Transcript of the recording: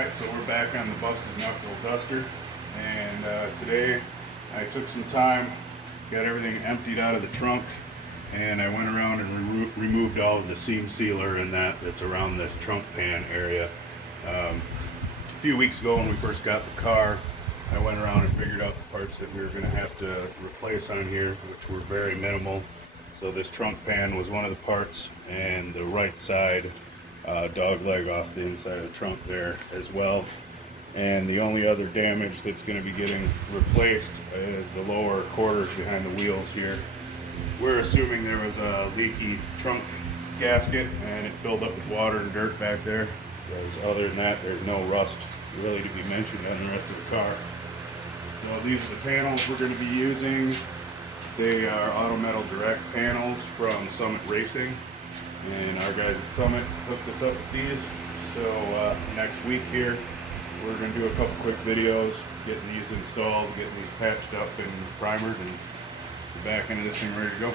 Alright, so we're back on the Busted Knuckle Duster, and today I took some time, got everything emptied out of the trunk, and I went around and removed all of the seam sealer and that's around this trunk pan area. A few weeks ago when we first got the car, I went around and figured out the parts that we were going to have to replace on here, which were very minimal. So this trunk pan was one of the parts, and the right side dog leg off the inside of the trunk there as well. And the only other damage that's going to be getting replaced is the lower quarters behind the wheels here. We're assuming there was a leaky trunk gasket and it filled up with water and dirt back there, because other than that there's no rust really to be mentioned on the rest of the car. So these are the panels we're going to be using. They are Auto Metal Direct panels from Summit Racing, and our guys at Summit hooked us up with these. So next week here we're going to do a couple quick videos getting these installed, getting these patched up and primered, and the back end of this thing ready to go.